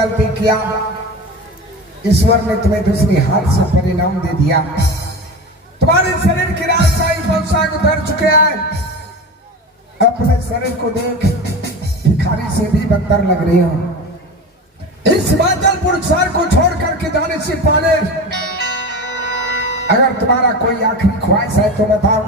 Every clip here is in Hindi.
गलती किया, ईश्वर ने तुम्हें दूसरी हाथ से परिणाम दे दिया। तुम्हारे शरीर की राजशाही पोशाक उतर चुके हैं। अपने शरीर को देख भिखारी से भी बदतर लग रही हो। इस बादलपुर शहर को छोड़ करके जाने से पहले अगर तुम्हारा कोई आखिरी ख्वाहिश है तो बताओ।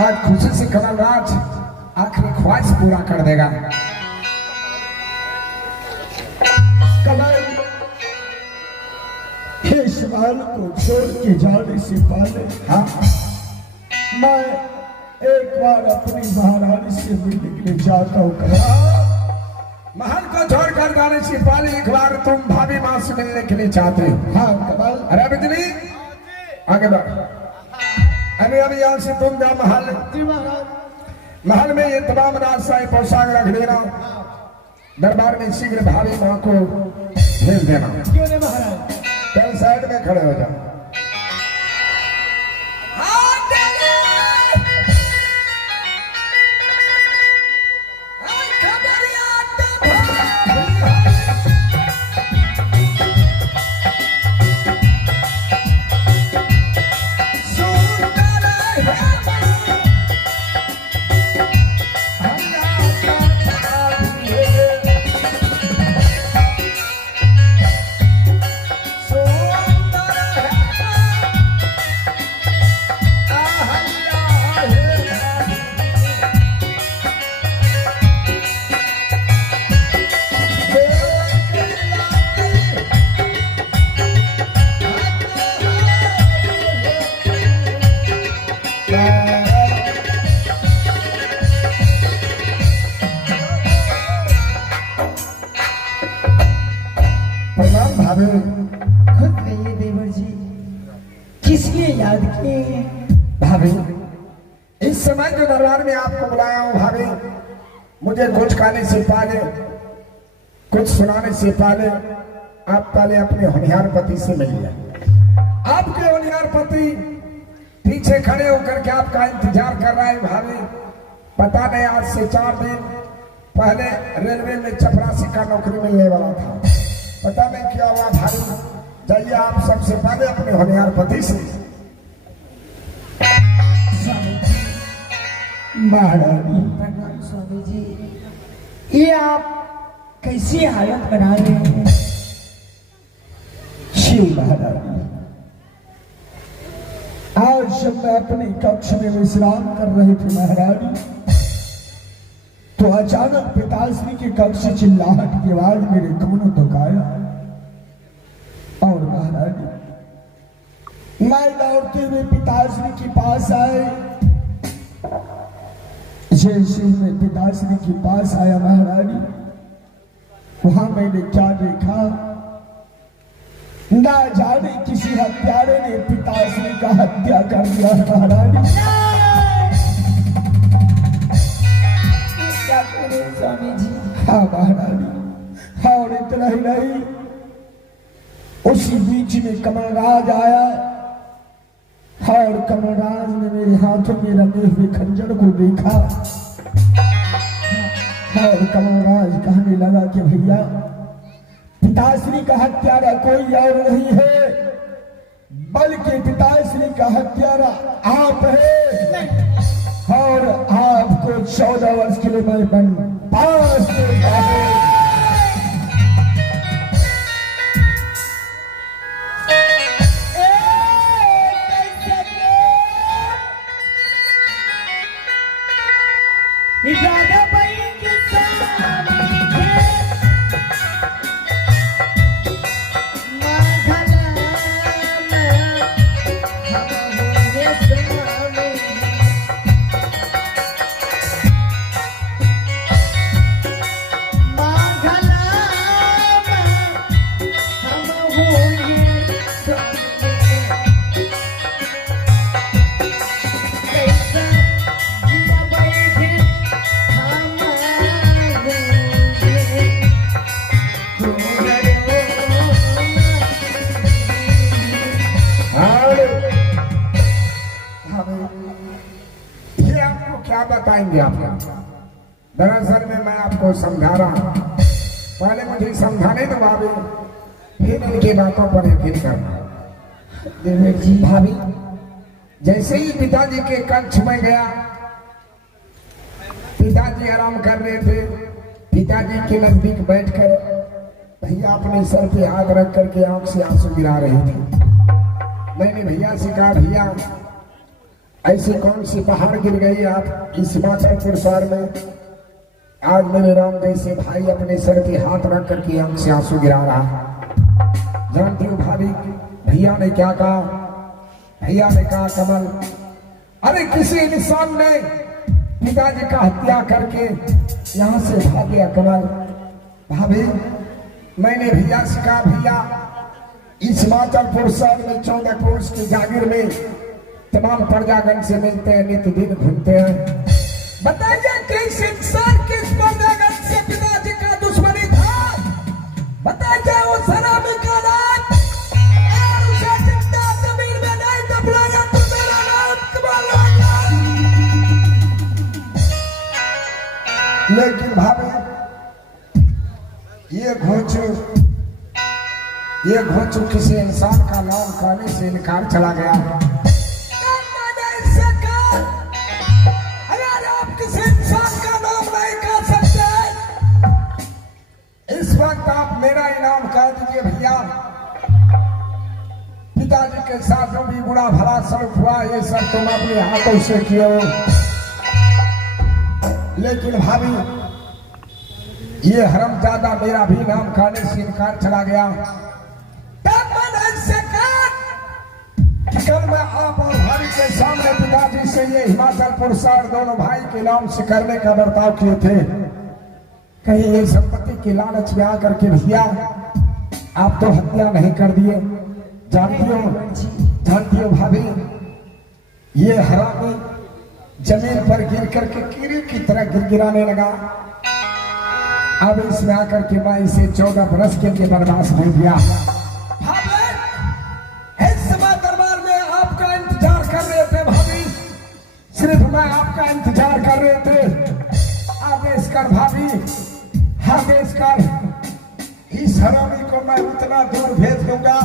आज खुशी से कमलराज आखिरी ख्वाहिश पूरा कर देगा। कमल इस बाल को छोड़ के जाने से पहले हाँ, मैं एक बार अपनी महारानी से मिलने के लिए चाहता हूँ। महल को छोड़कर जाने से पहले एक बार तुम भाभी माँ से मिलने के लिए चाहते हो। हाँ कमल। अरे बिजली आगे बढ़। अभी अभी यहाँ से तुम जा महल। महल में ये तमाम राजशाही पोशाक रख देना। दरबार में शीघ्र भाभी माँ को भेज देना। क्यों नहीं महाराज? चल साइड में खड़े हो जाओ। खुद कहिए देवर जी, किसने याद किए? भाभी इस समय जो दरबार में आपको बुलाया हूँ भाभी, मुझे कुछ खाने से पहले, कुछ सुनाने से पहले आप पहले अपने होनहार पति से मिलिए। आपके होनहार पति पीछे खड़े होकर के आपका इंतजार कर रहा है भाभी। पता नहीं आज से 4 दिन पहले रेलवे में चपरासी का नौकरी मिलने वाला था। पता नहीं क्या हुआ भाई। जाइए आप सबसे पहले अपने होनहार पति से। महारानी स्वामी जी, ये आप कैसी हालत बना रहे हैं? शिव महारानी, आज जब मैं अपने कक्ष में विश्राम कर रही थी महारानी, तो अचानक पिताश्री के कक्ष से चिल्लाहट की आवाज मेरे कानों तक आया। और महारानी, मैं दौड़ते हुए पिताश्री के पास आए। जैसे मैं पिताश्री के पास आया महारानी, वहां मैंने क्या देखा, ना जाने किसी हत्यारे ने पिताश्री का हत्या कर दिया महारानी। क्या करें स्वामी जी? हाँ महारानी, और इतना ही नहीं, उसी बीच में कमलराज आया और कमलराज ने मेरे हाथों में रंगे हुए खंजर को देखा और कमलराज कहने लगा कि भैया, पिताश्री का हत्यारा कोई और नहीं है, बल्कि पिताश्री का हत्यारा आप है। और आपको 14 वर्ष के लिए मैं बनवास देता हूं। बताएंगे आपको। दरअसल में मैं आपको समझा रहा हूं पहले मुझे समझाने दो भाभी, फिर इनकी बातों पर यकीन करना। देवर जी भाभी, जैसे ही पिताजी के कक्ष में गया, पिताजी आराम कर रहे थे। पिताजी के नजदीक बैठकर भैया अपने सर पे हाथ रख करके आंख से आंसू गिरा रहे थे। मैंने भैया से कहा, भैया ऐसी कौन सी पहाड़ गिर गई आप इस हिमाचल शहर में, आज मेरे राम जैसे भाई अपने सर पे हाथ रख करके आंख से आंसू गिरा रहा। जानती हो भाभी, भैया ने क्या कहा? भैया ने कहा, कमल, अरे किसी इंसान ने पिताजी का हत्या करके यहाँ से भाग गया। कमल, भाभी, मैंने भैया से कहा, भैया इस हिमाचलपुर शहर में 14 कोस की जागीर में तमाम प्रजागण से मिलते हैं, नित्य दिन घूमते हैं। बताइए किस इंसान किस प्रजागण से पिताजी का दुश्मनी था? बताइए वो शराबी का नाम और उसे जिंदा जमीन में नहीं दफनाया तो मेरा नाम कमाल होगा। लेकिन भाभी, ये घोंचू किसी इंसान का नाम कहने से इनकार चला गया। अगर आप किसी इंसान का नाम नहीं कह सकते, इस वक्त आप मेरा इनाम कह दीजिए भैया। पिताजी के साथ जो भी बुरा भला सल्फ हुआ, ये सब तुम अपने हाथों से किए हो। लेकिन भाभी, ये हरमजादा मेरा भी नाम कहने से इनकार चला गया। कल मैं आप और भाई के सामने पिताजी से ये हिमाचलपुर शहर दोनों भाई के नाम से करने का बर्ताव किए थे। कहीं ये संपत्ति की लालच में आकर के भैया आप तो हत्या नहीं कर दिए। जानती हो भाभी, ये हरामी जमीन पर गिर करके कीड़े की तरह गिरगिराने लगा। अब इसमें आकर के मैं इसे 14 बरस के लिए बर्दाश्त नहीं किया। सिर्फ मैं आपका इंतजार कर रहे थे। आदेश कर भाभी, आदेश कर। इस हरामी को मैं उतना दूर भेज दूंगा,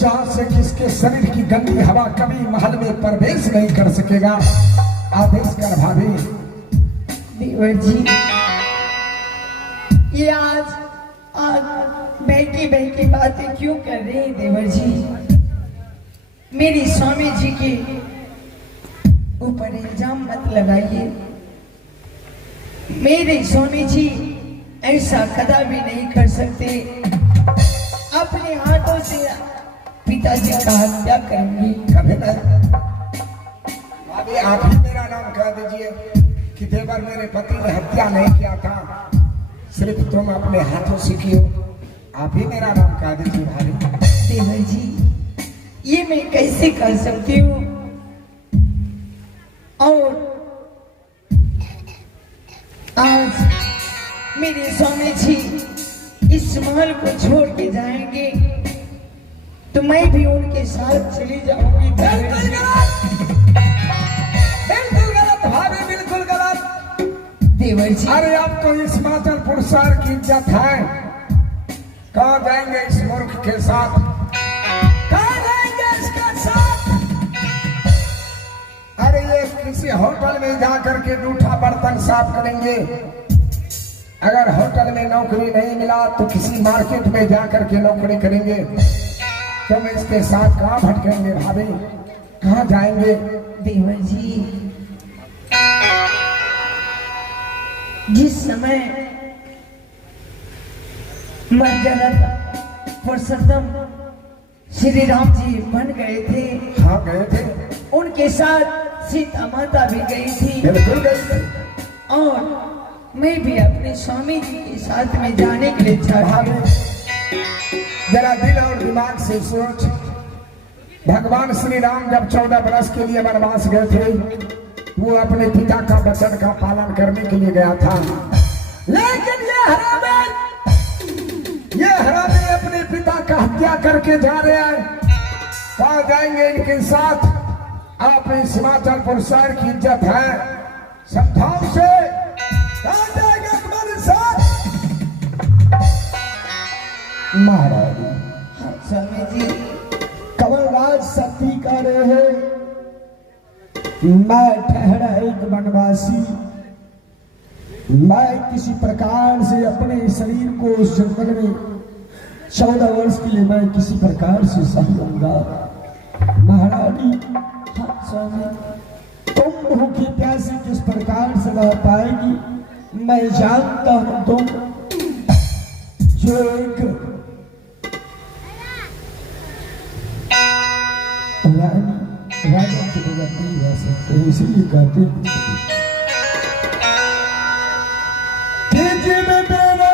जहां से किसके शरीर की गंदी हवा कभी महल में प्रवेश नहीं कर सकेगा। आदेश कर भाभी। देवर जी, ये आज बहकी बातें क्यों कर रहे हैं देवर जी? मेरे स्वामी जी के ऊपर इल्जाम मत लगाइए। मेरे स्वामी जी ऐसा कदापि नहीं कर सकते। अपने हाथों से पिताजी का हत्या करेंगे कभी नहीं। भाभी, आप ही मेरा नाम कह दीजिए कि देवर मेरे पति ने हत्या नहीं किया था, सिर्फ तुम अपने हाथों से किए। आप ही मेरा नाम कह दीजिए भाभी। देवर जी, ये मैं कैसे कर सकती हूँ? और आज मेरे स्वामी जी इस महल को छोड़ के जाएंगे तो मैं भी उनके साथ चली जाऊंगी। बिल्कुल गलत भाभी, बिल्कुल गलत। देवर जी, अरे अब तो इस हिमाचलपुर शहर की इज्जत है। कहाँ जाएंगे इस मूर्ख के साथ? अरे ये किसी होटल में जाकर के जूठा बर्तन साफ करेंगे। अगर होटल में नौकरी नहीं मिला तो किसी मार्केट में जाकर के नौकरी करेंगे। तुम इसके साथ कहाँ भटकेंगे भाभी? कहाँ जाएंगे? देवर जी, जिस समय मर्यादा पुरुषोत्तम श्री राम जी बन गए थे, हाँ गए थे, उनके साथ सीता माता भी गई थी। बिल्कुल गई थी। और मैं भी अपने स्वामी जी के साथ में जाने के लिए चाहती हूँ। जरा दिल और दिमाग से सोच, भगवान श्री राम जब 14 बरस के लिए वनवास गए थे, वो अपने पिता का वचन का पालन करने के लिए गया था। लेकिन ये हरामी अपने पिता का हत्या करके जा रहे हैं। कहाँ जाएंगे इनके साथ? आप इस हिमाचलपुर शहर की इज्जत है, समझाओ से। कहाँ जाएगा अकबर साहब? महाराज हाँ स्वामी जी। कमलराज सती कह रहे हैं मैं ठहरा एक वनवासी, मैं किसी प्रकार से अपने शरीर को उस जंगल में 14 वर्ष के लिए मैं किसी प्रकार से सह लूंगा। महारानी हाँ स्वामी। तुम भूखी प्यासी किस प्रकार से रह पाएगी मैं जानता हूं। तुम जो एक रानी राजा के बगैर नहीं रह सकते, इसीलिए कहते हैं कि जिन मेरा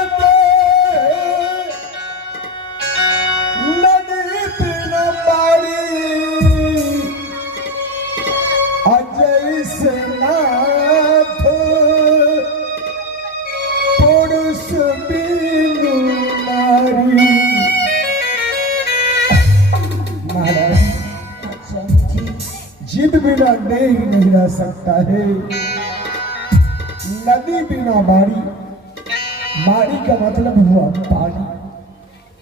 नदी बिना पानी अजय से नाथ पुरुष बिनु नारी। महाराज जिद बिना देह नहीं रह सकता है, नदी बिना बाड़ी, बाड़ी का मतलब हुआ पानी,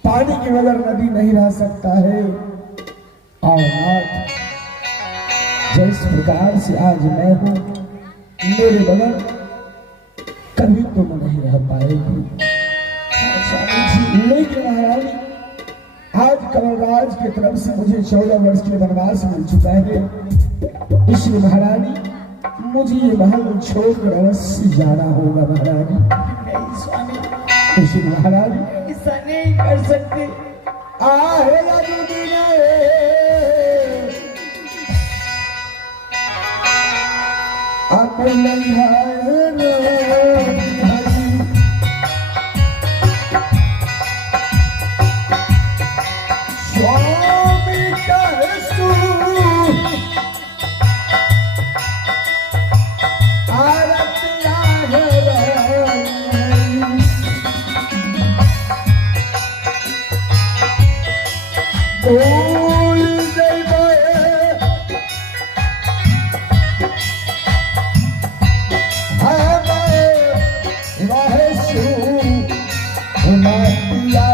पानी के बगैर नदी नहीं रह सकता है। और नाथ जिस प्रकार से आज मैं हूं मेरे बगैर कभी तुम नहीं रह पाएगी। लेकिन महारानी आज कमलराज की तरफ से मुझे 14 वर्ष के वनवास मिल चुका है, इसलिए महारानी मुझे ये महल छोड़कर अवश्य जाना होगा। महारानी नहीं स्वामी, इसलिए महारानी ऐसा नहीं कर सकते। आहे लगुदिने अब नहीं है स्वामी कहसू आरतिया बोल जइबे हमें रहसू हुनतिया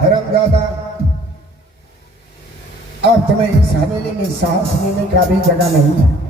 हरमजादा, अब तुम्हें इस हवेली में सांस लेने का भी जगह नहीं है।